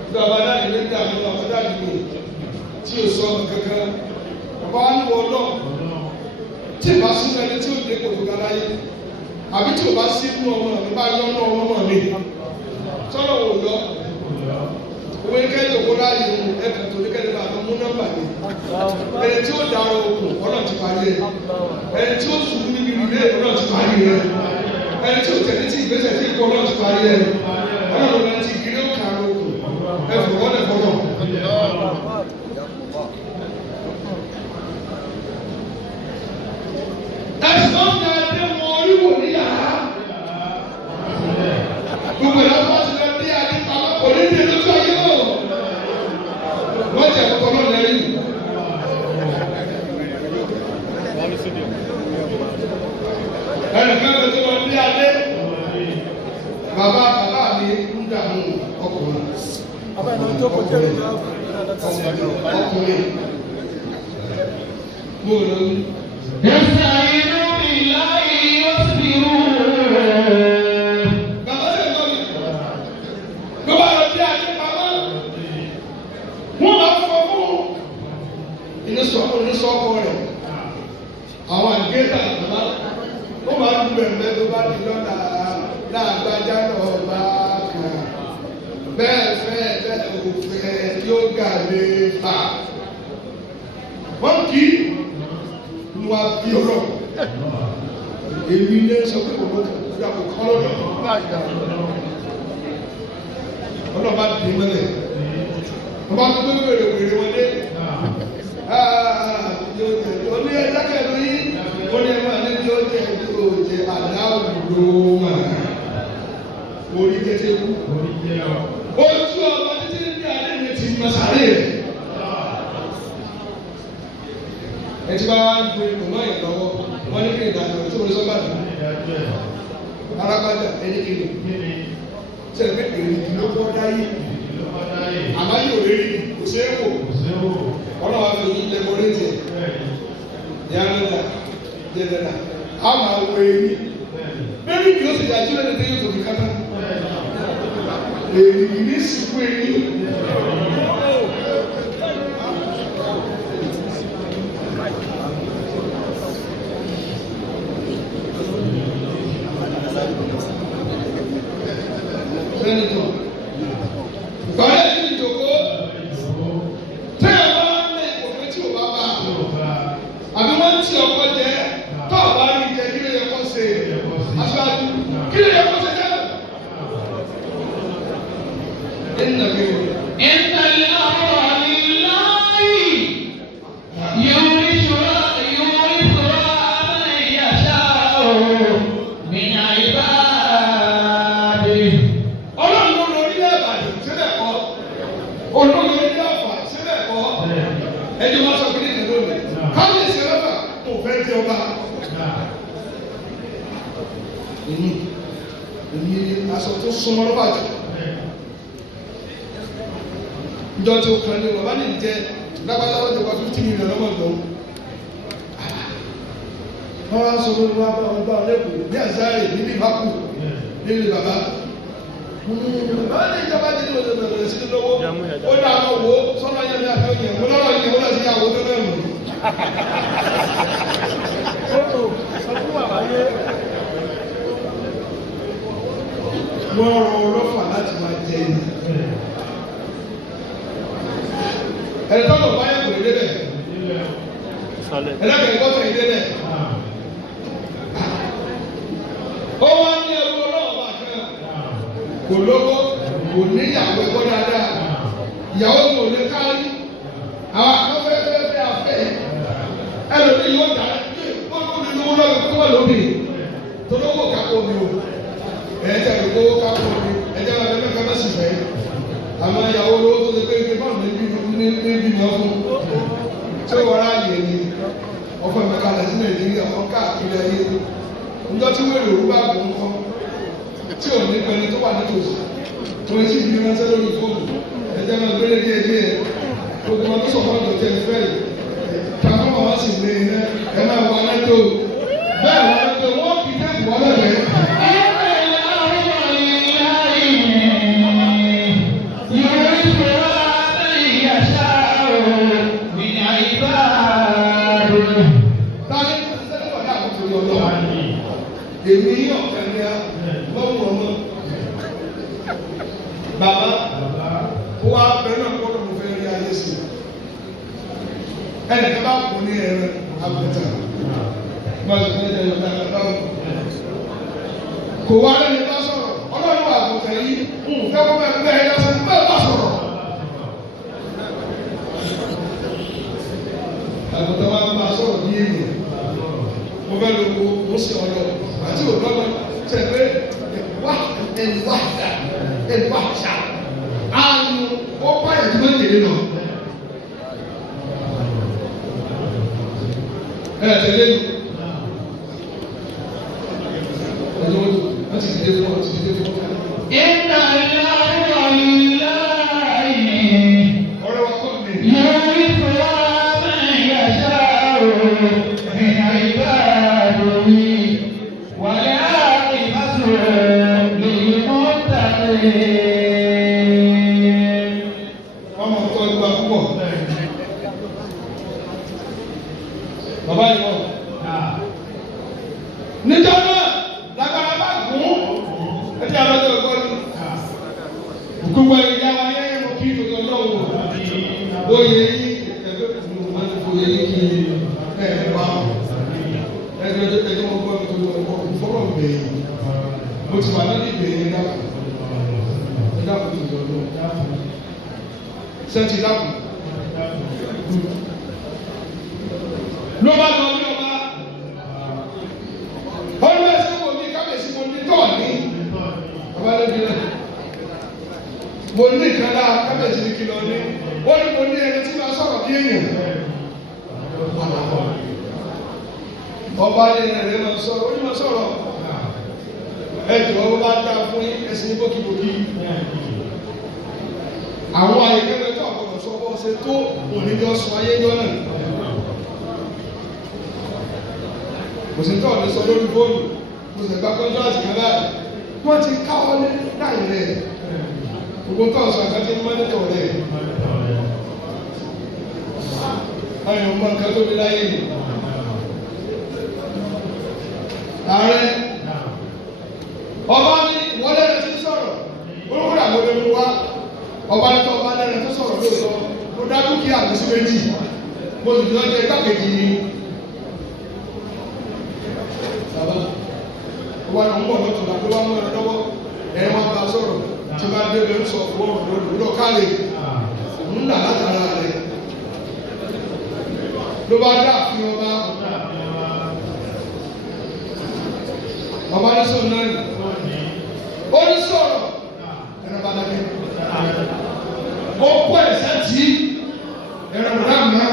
Bí bàbá dáàbì ní dàbí bàbá dáàbì ní tí o sọ kankan. Bàbá wa ní wọ́n náà. Tí ìbá sínú ẹni tí ó dé kòtò ga láyé. Àbí tí o bá sínú ọmọ mi bá yọ ọ́nà ọmọ mi. Sọ́nà wò yọ. Owó kẹ́lẹ́ òkú láàyè òun ẹ̀ka tó ní kẹ́lẹ́ bá lọ mú nọ́mbà yìí. Ẹni tí ó dára okùn ọ̀nà ti parí ẹ̀. Ẹni tí ó sùn níbi ilé ọ̀nà ti parí ẹ̀. Ẹni tí ó tẹ̀lé tí ìgbésẹ̀ tí ìkọ́ ọ̀nà ti parí ẹ̀. Ọ̀nà ló ń ti kiri ó kà á okùn. Ẹ fò wọ́n lẹ̀ fọ́nà. Ẹ̀sán ní adé wọn oríwò ní yàrá. Gbogbo ìlànà wọn ti lọ dé adé pamọ́ kò ní dé lójú ayé náà. Wọ́n jẹ́ àkọ́kọ́ náà lẹ́yìn. Ẹnìkan tó ti lọ dé adé. Bàbá mi ń dààmú ọkùnrin. Ọkùnrin. Mo lọ ní. Ìsàyínú bí láyé wá sí rẹ̀. Bàbá rẹ̀ lọ ní. Ló bá lọ dé adé pamọ́. Wọ́n máa fọ fún onísọ́kọ rẹ̀. Àwọn àgbéta bàbá wọ́n máa ń lu ẹ̀mẹ́ tó bá di lọ́la láàgbájá náà bá kàn. Bẹ́ẹ̀ òfin yóò gà lè fà. Wọ́n kì í nu wa bí ọlọ́. Èmi ní sọ pé kò lókè kó kọ́ lọ́dọ̀. Ọlọ́ba dì í mọ́lẹ̀. Wọ́n bá tó gbé wèrè wọlé. Ó ní ẹja kẹ̀lú yìí. Ó ní ẹ̀ma ní bí ó jẹ́ ìdíje aláwùjọ mà. Orí tètè kú. Ojú ọba títí ní alẹ́ mi ti mọ sàárè rẹ̀. Ẹ ti bá wá ń gbé ìmọ̀ yẹn lọ́wọ́. Wọ́n ní kí ni ìdájọ́ tí mo lè sọ bá dùn. Arábájá ẹni kiri. Sẹ́yìn pé èrè ló kọ́ dáyé. Àmọ́ yóò rí kò sí èkó. Ọlọ́wà fi yí lẹ́mọ̀rẹ́tì. Yàrá a máa wọ èyí. Bẹ́ẹ̀ni kí o sì dájú ẹni tí yóò tóbi kátá. Èyí ní sìnkú èyí. Sẹ́nitọ̀, ìgbàlẹ̀ yìí ní ìjòkó. Tí ẹ bá ń lé ìkòkè tí ò bá bá àbí wọ́n ti ọkọ jẹ tó o bá rí jẹ kí ló yẹ kó ṣe aṣáájú kí ló yẹ kó ṣe jẹ. Ìtàlẹ̀ àwọn àlìláyì yóò rí ṣùrọ̀ àbẹ̀lẹ̀ ìyàṣà min ibadi. Ọlọ́run ló lórí Ìbàdàn sílẹ̀ kọ́ olórí orí àfà sílẹ̀ kọ́ ẹni wọ́n sọ fún ìdílé lónìí káwọn èsì rẹ́bà kò fẹ́ jẹ ọba. Èmi aṣọ tó súnmọ́ lọ́ba jù. Ìjọ tí o kàn ní bàbá ní jẹ lágbàdá wọ́n ti wá 50 million lọ́mọ ìgbọ̀n. Wọ́n wá sọ fún wa bá wọn bá wọn lẹ́kọ̀ọ́ ní àzáre níbi ìbákù níbi bàbá. Bàbá ní ìjọba ti ní oṣù bẹ̀rẹ̀ sí lọ́wọ́. Ó dá àwọn wo sọ́nà yẹn ní àfẹ́ yẹn. Mo lọ́rọ̀ yẹn wọ́n lọ sí àwọn tó bẹ̀rù. Wọ́n rọ ọlọ́fà láti máa jẹ ẹni. Ẹni tó lọ báyẹ̀ kò lè débẹ̀. Ẹlẹ́kẹ̀ẹ́ gbọ́dọ̀ yìí débẹ̀. Ó wá ní ẹrú ọlọ́ọ̀bà kan. Kò lówó, kò níyàwó ẹ̀kọ́ dáadáa. Ìyàwó mi ò lè kárí. Àwọn akọ́fẹ́fẹ́ afẹ́. Ẹlòmíì yóò dára. Ńjọ́ tí wọ́n èrò bá gùn kọ́ tí ò ní pẹ́ni tó wà nítòsí tó ń sì bí ránṣẹ́ lórí fóònù ẹ̀jẹ̀ máa gbélé díẹ̀ díẹ̀ gbogbo ọmọ tó sọ fún ọ̀dọ̀ tẹ̀ fẹ́ kàkọ́ wọn wá sì lé iná ẹ máa wọ alẹ́tò bẹ́ẹ̀ wọ alẹ́tò wọ́n fi tẹ́kù wọ́n lẹ́lẹ́. Èmi yóò fẹ́ ní lọ́wọ́ ọmọ bàbá kó wá bẹ́ẹ̀ náà kó lóun fẹ́ rí ayé sí ẹnì kan bá kú ní ẹ̀rọ àbùtà báwo ni ẹ̀rọ ìdáná báwo kò wá lẹ́nu bá sọ̀rọ̀ ọlọ́run àbùtà yìí fẹ́ kó bẹ́ẹ̀ bẹ́ẹ̀ ẹ̀dá sẹ́ni bẹ́ẹ̀ bá sọ̀rọ̀ àbùtà wa bá sọ̀rọ̀ bí èèyàn mo fẹ́ lo mo sì ọ̀rọ̀ àti òdọ́dọ́ tẹ̀lé ẹ̀wáṣà àánú ọ̀pá ìdúró tẹ̀lé lọ. Tẹ̀lé lọ. Wọ́n ti dìde fún ọ, ti dìde fún ọ. Iná ìlà ìlà ìyìn. Ọ̀rẹ́ wa kọ́ mi. Yóò rí fún wa máa yà ṣáà o, ìyá ìbá lórí. Wàlẹ́ àìbátò lè mọ́ tàlẹ́. Ọmọ ọkọ ìgbà púpọ̀. Bàbá yìí wọ̀. Níjọ́ náà lágbára bá gùn ẹ̀jẹ̀ àlọ́jọ́ ẹ̀kọ́ ni. Gbogbo ìyá wa yẹn mo kí ìdòdò lọ́wọ́. Oyè yìí ẹgbẹ́ kùnú máa ń fòye kí ẹ̀ wá. Ẹgbẹ́ mo gbọ́ mi tó lọ fọ́lọ́ bẹ̀yìn. Mo ti wà lórí ìbẹ̀yìn dákun. Dákun tó lọ lọ. Sẹ́ńtì dákun. Ló bá lọ ní ọba. Ọlọ́wọ́ ẹ̀sìn wo ní kábíyèsí mo ní tọ́ ní. Ọba lẹ́bi rẹ̀. Mo ní ìkànnà kábíyèsí ní kìlọ̀ ní. Ó ní mo ní ẹni tí máa sọ̀rọ̀ bí èèyàn. Ọba ní ẹni rẹ̀ máa sọ̀rọ̀. Ó ní máa sọ̀rọ̀. Ẹ jọ̀ọ́ bó bá dá fún ẹsìn ní bókìbókì. Àwọn àyẹ̀kẹ́lẹ́ tó àgbọ̀dọ̀ sọ bọ́ ṣe tó oníjọ́ sọ ayé jọ náà. Kò sí tó ọ̀dẹ sọ lórí fóònù, kò sì gba kọ́ńtàtì kan láàyè. Wọ́n ti káwọ́ lé láì rẹ̀. Gbogbo tó ọ̀sán kan ti ń mọ́nítọ̀ rẹ̀. Ayọ̀ mọ nǹkan tó di láyé yìí. Ààrẹ ọba ní wọlé rẹ̀ ti sọ̀rọ̀. Olókùnrin àgbọ̀dẹ mú wá. Ọba ní tọ́ ọba lẹ́rẹ̀ tó sọ̀rọ̀ lóòótọ́. Mo dá dúkìá mi sí méjì. Mo sì fi ọjọ́ igbákejì ni. Bàbá wa náà ń bọ̀ lọ́tọ̀ láti wá mú ẹ lọ́wọ́ ẹ̀ wọ́n bá sọ̀rọ̀ tí bá débẹ̀ ń sọ fún ọ̀rọ̀ lọ́dọ̀ kálẹ̀ ń là látara rẹ̀ ló bá dá àfin ọba ọba ní sọ̀rọ̀ náà ó ní sọ̀rọ̀ ẹ̀rọ bá dákẹ́ ó kó ẹ̀sẹ̀ tí ẹ̀rọ rẹ̀ mọ́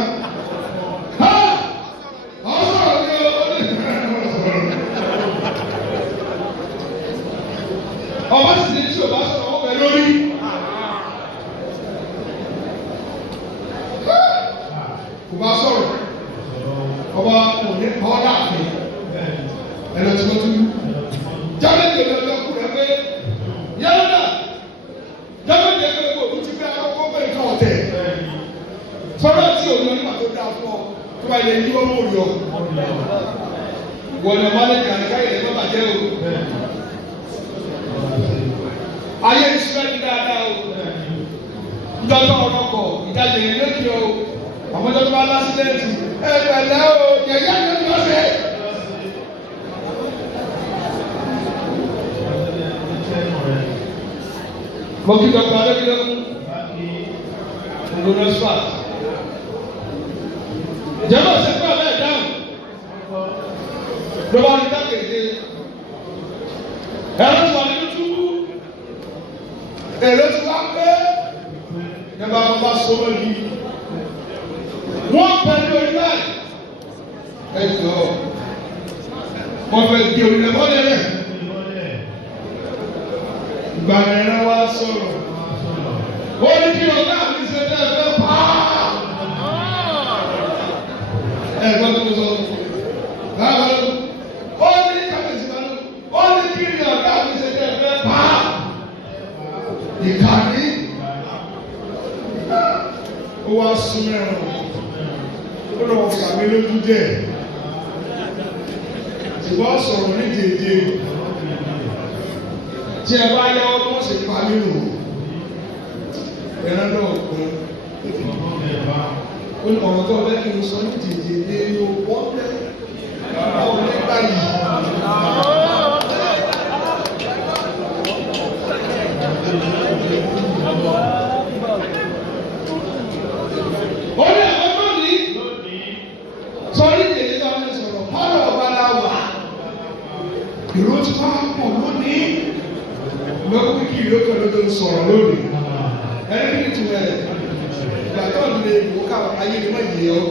ọba sì ní tí o bá sọ̀rọ̀ ó bẹ lórí. Kò bá sọ̀rọ̀ ọba kò ní kọ́ láàfin ẹ̀rọ tí wọ́n tún jábẹ́jì ọ̀dọ́ kú rẹ̀ pé yẹ́rọ náà jábẹ́jì ẹgbẹ́ kò tún ti fẹ́ akọ́kọ́ bẹ́ẹ̀ ká ọ̀tẹ̀ sọ́dọ̀ tí o lọ nígbà tó dáa fún ọ tó bá yẹ kí wọ́n mú yọ wọ́n lọ má lè kà ní káyọ̀ ẹ̀ má bàjẹ́ o. Ayé ìsúlẹ̀ ní dáadáa o. Ìjọba ọlọ́kọ̀ ìdájọ́ yẹn lókè o. Àwọn ìjọba bá lásìlẹ̀tì. Ẹ pẹ̀lẹ́ o, yẹ̀yẹ́ ni ó ń ṣe. Mo kí dọ́kítà Adékílẹ́kùn. Ògùn Nọ́sfà. Ìjọba ṣe fún abẹ́ ìdáhùn. Ló bá ní dákèjé. Ẹ̀rọ ti wà nínú túbú. Èrè ti wá pé nígbà wọn bá so mọ́ yìí. Wọ́n pẹ̀lú orí báyìí. Ẹ jọ wọ́n fẹ́ di orí rẹ̀ mọ́lẹ̀ rẹ̀. Gbàgbẹ́rẹ́ wá sọ̀rọ̀. Ó ní kí ọ̀gá mi ṣe tẹ́ ẹ fẹ́ pa á. Ẹ gbọ́ tó sọ. Báwo ló? Ó ní kábíyèsí bá ló. Ó ní kí ọ̀gá mi ṣe tẹ́ ẹ fẹ́ pa á. Ìkànnì. Ó wá sún mẹ́rin. Ó lọ fà mí lójú jẹ́. Ṣùgbọ́n sọ̀rọ̀ ní jèjì. Tí ẹ bá yá ọdún ṣe pa mí nù. Ẹran náà kún. Ó ní ọ̀rọ̀ tó bẹ́ẹ̀ kí n sọ ní jèjì ní inú wọ́n bẹ́. Báwo ní báyìí? Ó ní àwọn lónìí. Sọrí jèjì tó ń sọ̀rọ̀. Pálọ̀ ọba la wà. Ìró tí wọ́n pọ̀ lónìí. Lọ́kùn kí ìlú kan ló tó ń sọ̀rọ̀ lónìí. Ẹni kí ni tìwẹ̀ gbàtọ́ lè wò ká ayé ni wọ́n yẹ ọ́.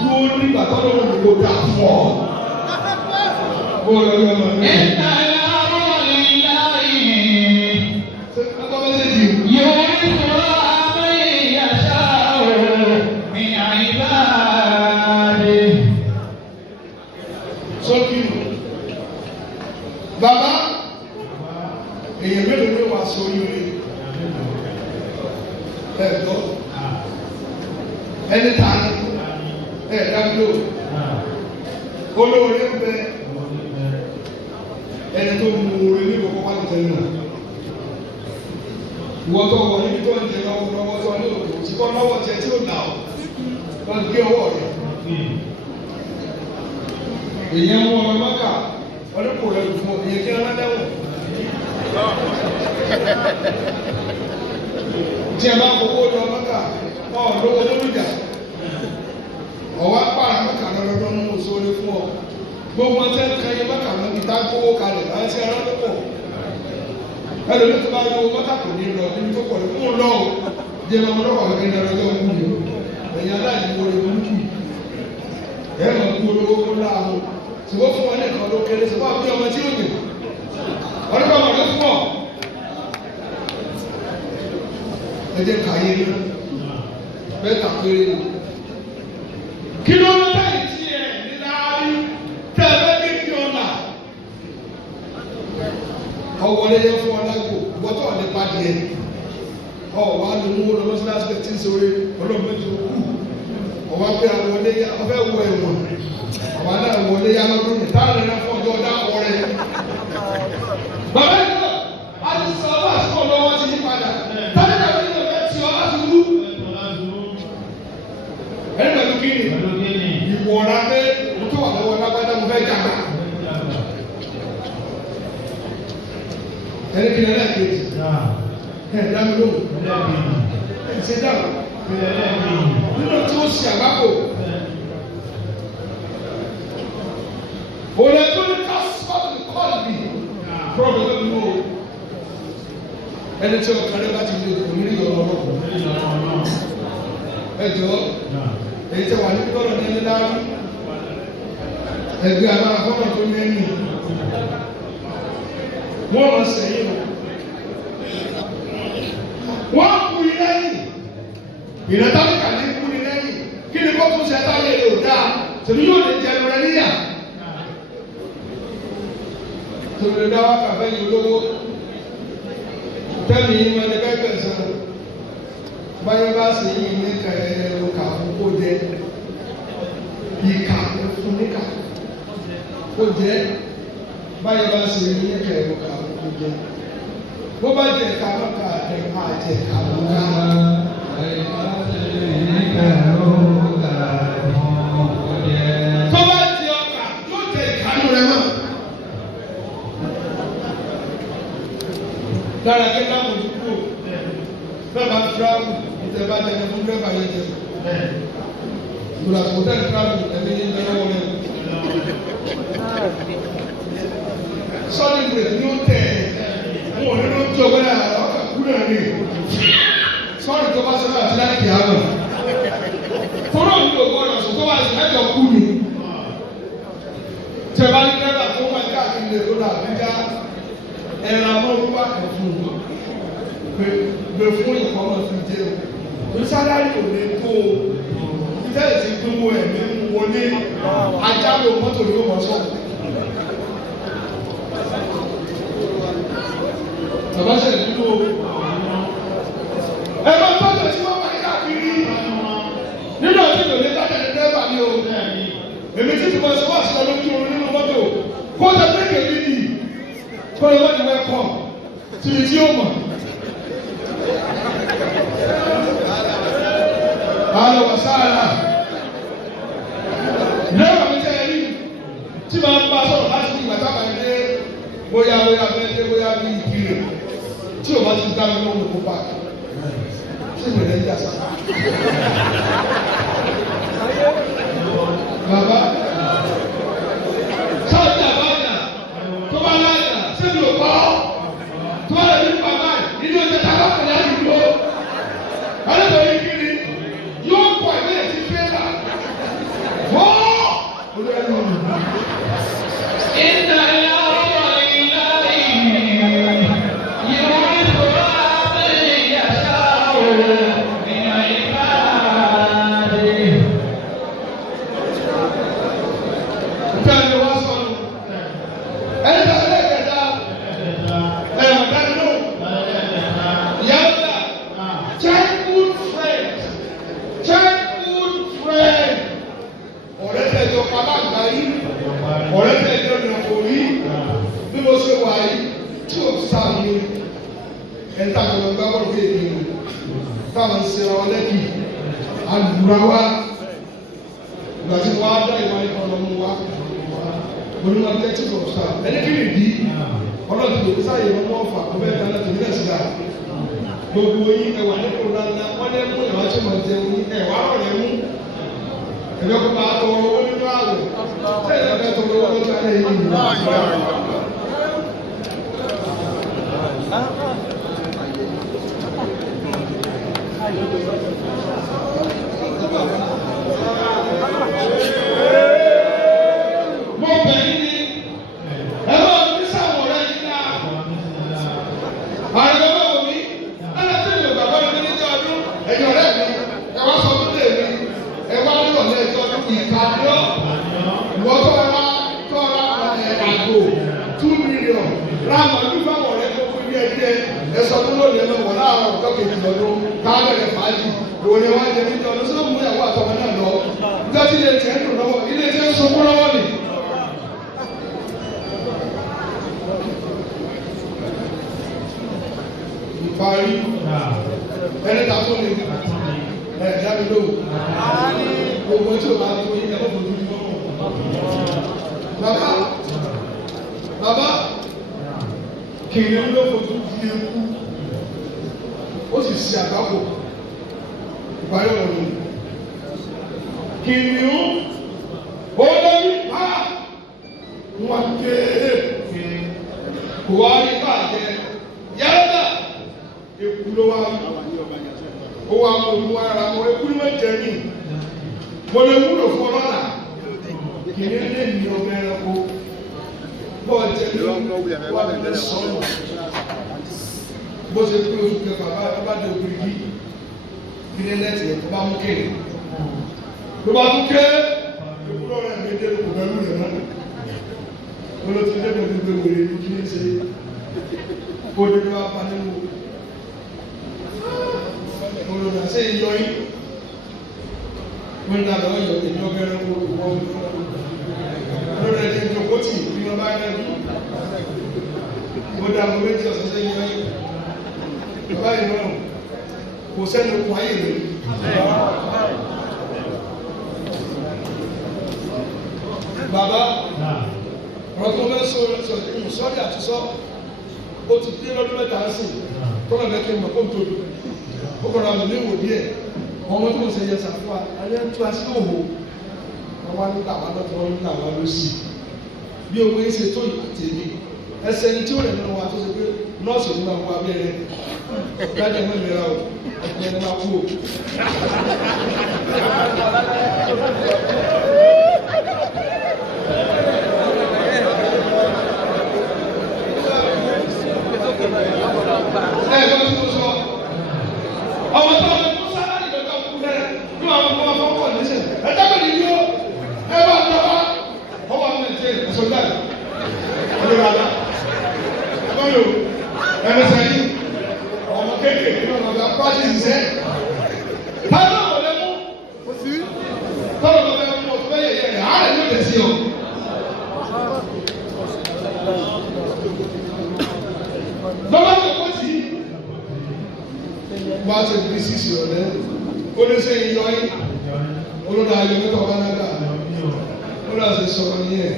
Dúró ní gbàtọ́ lọ́wọ́ ní kò dà fún ọ. Bó lọ lọ lọ ní. Ẹ̀ka ìyàwó ìláyé. Ṣé ọkọ bá ṣe di? Yóò ní sọ̀rọ̀ àmì ìyàṣà òòrùn ní àìbáàdé. Sọ́kì bàbá èèyàn mélòó ló wà sórí orí ẹ̀tọ́ ẹni tààrí dábìlò olóore ń bẹ ẹni tó mú orí ní ìkọ̀kọ̀ wà ní tẹ̀lé náà ìwọ́tọ̀ wọ̀ níbi tó ń jẹ lọ́wọ́ tó ní òkú tí kọ́ lọ́wọ́ jẹ tí ó dà ọ́ wọ́n gbé ọwọ́ rẹ̀ èèyàn mú ọmọ mọ́kà ọdún rẹ̀ fún ọ èèyàn kí ẹ máa dẹ́wọ̀n. Tí ẹ bá gbogbo lọ mọ́kà lówó lóríjà ọ̀wá pààrọ̀ mọ́kà lọ́dọ́ mú òṣòro fún ọ. Gbogbo ọtí ẹ̀ kan yẹ mọ́kà mọ́ ìta gbówó kalẹ̀ láti ẹran tó pọ̀. Ẹlòmí tó bá yọ owó mọ́kà kò ní lọ níbi tó pọ̀ ní fún lọ́wọ́ jẹ́ ọmọ lọ́wọ́ kékeré ní ọjọ́ ìlú mi. Ẹ̀yin aláìní wo lè wọ́n kì í. Ẹ mọ̀ kú olówó kó láàmú. Ṣùgbọ́n fún wọn nìkan ló kéré ṣùgbọ́n bí ọmọ tí ó gbè. Ọdún kan wọ̀n ló fún ọ. Ẹ jẹ́ kàyé ní mẹ́ta péré ni. Kí ló ń tẹ̀lé tí ẹ̀ ní láàárí tẹ̀lé ní kí ọ là? Ọwọ́lé yẹ fún ọ lágbo, gbọ́tọ̀ ní pàdé ẹ̀. Ọ̀wá ló mú wọn lọ sí láti tí ń sọ̀rọ̀ ọlọ́mọ tó kù. Ọ̀wá pé àwọn ọlé ọfẹ́ wọ ẹ̀wọ̀n. Ọ̀wá náà wọlé yá lọ́dún ní táwọn ẹ̀rọ fún ọjọ́ ọ̀dà kọ́ rẹ̀. Bàbá yìí náà, a ti sọ ọ́ àti ọ̀dọ́ wọn ti yí padà. Táyà náà ní ọ̀fẹ́ tí ọ láti wú. Ẹni pẹ̀lú kí ni? Ìwọ̀ra pé mo tó wà lọ́wọ́ lágbádá mo fẹ́ jàgbá. Ẹni kí ni ẹlẹ́ẹ̀kejì? Ẹ̀ dámi lóhùn. Ẹ̀ ṣe dáhùn. Nínú tí ó ṣe àgbákò. Òye tó ní ká sọ́ọ̀tì kọ́ọ̀lì bì. Problem ló mú o. Ẹni tí ọkàn rẹ bá ti lè kò ní ìyọ̀rọ̀ ọlọ́kùn. Ẹ jọ èyí tí wà ní gbọ́dọ̀ ní ẹni láàrú. Ẹgbẹ́ alára gbọ́dọ̀ tó ní ẹni. Wọ́n lọ sẹ́yìn o. Wọ́n kú ilé yìí. Ìrẹ̀tà ní kàní kú ilé yìí. Kí ni kó tún ṣe táyé lè ò dáa? Tèmi yóò lè jẹ ẹnu rẹ níyà. Tòun lè dá wákà fẹ́ yìí olówó. Tẹ́mi yìí máa ní bẹ́ẹ̀ sàn. Báyọ̀ bá sì yìí ní ẹ̀rọ kà fún kó jẹ. Ìkà fún níkà. Kó jẹ. Báyọ̀ bá sì yìí ní ẹ̀rọ kà fún kó jẹ. Bó bá jẹ ẹ̀ka náà ká ẹ̀ka àjẹ ẹ̀ka ló ká. Tó bá ti ọkà yóò jẹ ìkànnì rẹ náà. Dára kí náà mo ti kúrò. Bẹ́ẹ̀ bá tíráàmù ìtẹ̀ bá jẹ fún bẹ́ẹ̀ bá yẹ jẹ. Ìgbòlá kò tẹ̀ tíráàmù ẹ̀mí ní ìlẹ́wọ̀ rẹ̀. Sọ́ọ̀lì ìgbèrè ni ó tẹ̀ ẹ̀ wọ́n nínú tí o bẹ́ẹ̀ ọkà kúrò ní. Sọ́ọ̀lì tó bá sọ́dọ̀ àti láti àná. Fọ́nrán mi ò gbọ́dọ̀ sọ tó bá sì mẹ́jọ kú ni. Tí Tẹ̀wá ní dẹ́gbà tó wà káàkiri lè lọ́dọ̀ Àbújá ẹ̀rọ amọ́rúwá kan fún un. Gbé fún ìfọ́mọ̀ fi jẹ́ o. Ní sálárì ò lè tó o. Tẹ́lẹ̀ ti dúró ẹ̀mí wọlé ajálò mọ́tò yóò mọ̀ sọ́ọ̀. Bàbá ṣẹlẹ̀ dúró. Ẹ̀rọ tọ́jú tí wọ́n wà káàkiri. Nínú ọ̀sẹ̀ ìdòdó tájà ní dẹ́gbà ní o. Èmi tí ti máa ṣe wá sí ọlọ́jú orin nínú mọ́tò. Kó o tẹ̀lé kéde nì. Kó o lọ́ọ́ di wẹ́kọ̀. Tìrì tí ó mọ̀. Àlọ́ wà sáárà. Lẹ́wọ̀n mi tẹ́ ẹ rí. Tí màá bá sọ̀rọ̀ láti ní ìgbà táwọn ẹni dé bóyá bẹ́ẹ̀ dé bóyá bí ìkiri. Tí o bá ti dá mi lóhùn kó pa. Ṣé ìrẹ̀lẹ̀ yíyá sá? Bàbá. Sáàtì àbájá tó bá láyà ṣé mi ò pa ọ́? Tó bá lè ní bàbá ìdí oúnjẹ tá a bá kọ̀ọ̀lá yìí lọ. Alẹ́ yìí kiri yóò pọ̀ ẹ̀mí ẹ̀ ti fẹ́ là. Wọ́n olú ẹ̀ lọ. Ìdá ìyá ọ̀rọ̀ ìlà ìyìn yóò ní kóra bẹ́ẹ̀ yàtọ̀ ìyá ìbáraẹ̀. Ìfẹ́ ni wọ́n sọnù. Ẹni tó ṣe lẹ́kẹ̀ẹ́ta ẹ̀rọ dáná. Yàtọ̀ childhood friend. Ọ̀rẹ́ tẹ̀jọ palágbá yìí. Ọ̀rẹ́ tẹ̀jọ ìrìnàkò yìí. Bí mo ṣe wà yìí tí o sá mi. Ẹ̀ta kọ̀ọ̀kan gbá bọ́ọ̀lù bí èmi o. Táwọn ń ṣe ọ lẹ́kì. Àlùra wa. Ìgbà tí wọ́n á dá ìwà ìfọ̀nàmú wa. Olúwa tẹ́tí kọ̀ sá. Ẹni kí ni ìdí? Ọlọ́run ti lè sáyé wọn mọ́ ọ̀fà kó bẹ́ẹ̀ dáná tó ní ẹ̀sìn dáa. Gbogbo yín ẹwà ní kò lánàá wọ́n lé mú ìwà tí mo jẹun ní ẹ̀wà rọ̀lẹ́ mú. Ẹ̀jọ̀ kó máa tọrọ owó nínú àwẹ̀. Sẹ́yìn ẹ̀fẹ́ tọrọ owó lójú ayé yìí. Mo bẹ̀ yín ni ẹ̀rọ ní sáwọn ọ̀rẹ́ yín náà. Àrẹ ọlọ́wọ́ mi, ẹ̀rọ tí mi ò gbàgbọ́ ní ní ọdún ẹ̀yìn ọ̀rẹ́ mi, ẹ wá sọ fún tèmi, ẹ wá ní ọ̀lẹ́ ẹjọ́ ìkàdúrà. Ìwọ́n tó wá àgbo 2 million láàmú ọdún fáwọn ọ̀rẹ́ tó fún ilé ẹgbẹ́ ẹ̀sọ́ tó lóde ẹ̀mọ́ wọ̀ láàárọ̀ ọ̀tọ́ kejì lọ́dún káàbẹ̀rẹ̀ fàájì òun ni wọ́n á jẹ níjọ ọdún sọ́dún mú ìyàwó àtọmọ náà lọ. Ìjọ tí ilé tiẹ̀ ń dùn lọ́wọ́ ilé tiẹ̀ ń sunkún lọ́wọ́ nì. Ìparí ẹni ta tó lè dábì lóhùn. Gbogbo tí o bá tó yín ẹ̀kọ́ fojú ní mọ́. Bàbá kìnìún ló fojú di eku ó sì ṣe àgbákò ìparí ọ̀rọ̀ mi. Kìnìún ó lórí pa wọn kéé kò wá rí bàjẹ́ yálà eku ló wá ó wá mọ òun ara mọ eku ni wọ́n jẹ ní mo lè wúlò fún ọlọ́lá kìnìún lè ní ọmọ ẹranko bọ́ọ̀ jẹ ní wọ́n lè sọ̀rọ̀ bó ṣe pé oṣù kẹfà bá dé òkúri yìí kìnìún lẹ́tì ẹ̀ tó bá mú kéde ló bá tún ké ìkúrọ̀ rẹ̀ méje kò bẹ́rù rẹ̀ mọ́ olóòtú ilé ìwé gbé wèrè ní kí ní ṣe kó ní wá pa nínú olóòtú àṣẹ ìyọ yìí wọ́n ń dàgbà ọ̀yọ́ ìjọ bẹ̀rẹ̀ wọ́n olóòtú ẹ̀ ti jókòó tì bí wọ́n bá rẹ̀ dùn mo dàgbà méjì ọ̀sẹ̀ sẹ́yìn wáyé bàbá yìí náà kò sẹ́ni okùn ayé rẹ̀. Bàbá ọ̀rọ̀ tó fẹ́ sọ́ọ́dì àtisọ́ ó ti dé lọ́dún mẹ́ta sí tọ́lá bẹ́ẹ̀ kí n mọ̀ kó n tóbi ó kọ́ra àmì ní ìwòdí ẹ̀ ọmọ tó ń ṣe yẹ sàfúà ayé ń tú así òwò wọn wá nígbà wà lọ́tọ́ wọn nígbà wà lọ́sì bí owó yẹn ṣe tó ìtẹ̀lé ẹsẹ̀ ní tí ó rẹ̀ nínú wa tó ṣe pé nọ́ọ̀sì ní máa wọ abẹ́rẹ́ dájú ẹ̀mọ́ ìlera o ẹ̀kọ́ ẹni máa kú o. ọdún bàbá ọlọ́yọ̀ ẹ̀mẹsẹ̀ yìí ọmọ kéékèèké náà lọ́gbà pàṣẹ ìṣẹ́ táwọn ọmọ lẹ́mú tọ́lọ̀ lọ́gbà mú ọ̀tún bẹ́yẹ̀ yẹ̀ rẹ̀ àárẹ̀ ló lè sí ọ. lọ́wọ́ tó kọ́ sí wá ṣe bí sísì ọ̀lẹ́ ó lè ṣe ìyọ́ yìí olódò ayọ̀ mẹ́ta ọ̀gá náà gbà ó lọ sí sọ̀rọ̀ yẹn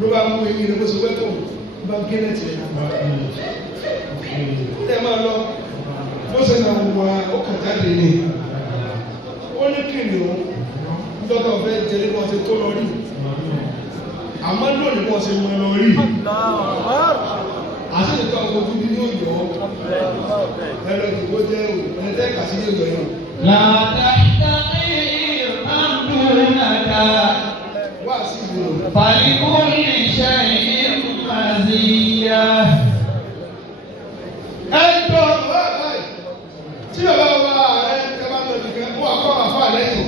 ló bá mú eyín rẹ̀ bó ṣe wẹ́tò ló bá gé lẹ́tì ẹ̀ ẹ máa lọ bó ṣe náà wà ó kàn jáde ní ó ní kìnìún dọ́tà ọ̀fẹ́ jẹ́lé bọ́ ṣe tó lọ rí àmọ́ lónìí bọ́ ṣe mọ lọ rí àti ìtọ́ ojú bí yóò yọ ẹlọ ìdìbò jẹ́ ẹ̀ẹ́dẹ́ kàṣí yóò yọ yọ. látàkì àdúnàdà fàlíkùnì ṣẹ́yìn màzíyà. ẹ̀ẹ́dọ́ ọ̀rọ̀ báyìí tí bàbá wa ẹ̀ ẹ̀ bá lọ nìkan fún àkọ́ àfọ́ àlẹ́yìn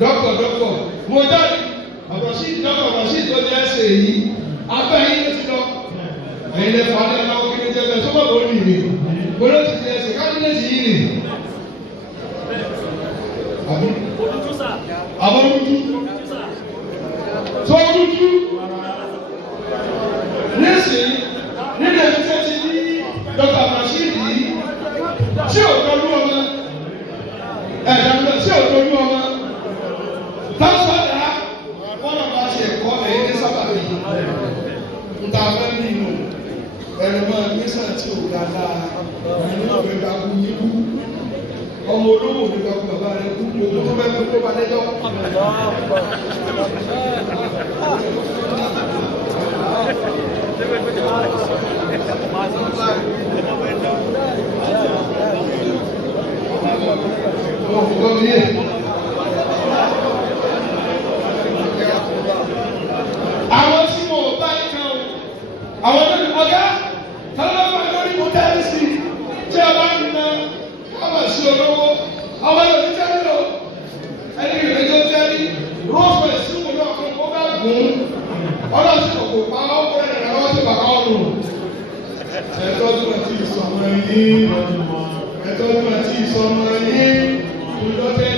dọ́kọ̀ mo jáde àbọ̀sí tó jẹ́ ẹsẹ̀ yìí abẹ́ yìí ló ti lọ ẹ̀yin lè fà á lẹ́nu àwọn kékeré jẹ́ bẹ́ẹ̀ tó bá bọ̀ ní ìrìn gbọ́dọ̀ ti di ẹsẹ̀ kábínẹ̀tì yìí nì. àbọ̀dúdú tó dúdú nísìn nínú ẹni tẹ́ ti ní dọ́kítà Rashid yìí tí ò tọ́jú ọmọ ẹ̀dá tí ò tọ́jú ọmọ tásọ̀dá wọ́n náà bá ṣe ẹ̀kọ́ ẹ̀yìn ní sábàbí nta fẹ́ nínú ẹ̀rọ máa ní sàn tí ò dáadáa ẹ̀yìn náà fẹ́ bá kú yíkú ọmọ olówó ní bá kú bàbá rẹ̀ kú owó tó fẹ́ kú tó bá lẹ́jọ́. Àwọn tí mo bá ń kan o, àwọn tó ní ọ̀gá, tọ́lá máa lórí mo dárí sí i, tí a bá ń na kábà sí olówó, àwọn yóò ti tẹ́lẹ̀ lọ, ẹni ìrìn tó tẹ́lẹ̀, rọ́ọ̀fẹ̀ sí mo lọ fún ó bá gùn, ọlọ́sìn kò pa ọkọ̀ rẹ̀ lọ́wọ́ sí bàbá ọ̀run. Ẹ̀tọ́ tó máa ti sọmọ yín, ẹ̀tọ́ tó máa ti sọmọ yín, olùdókè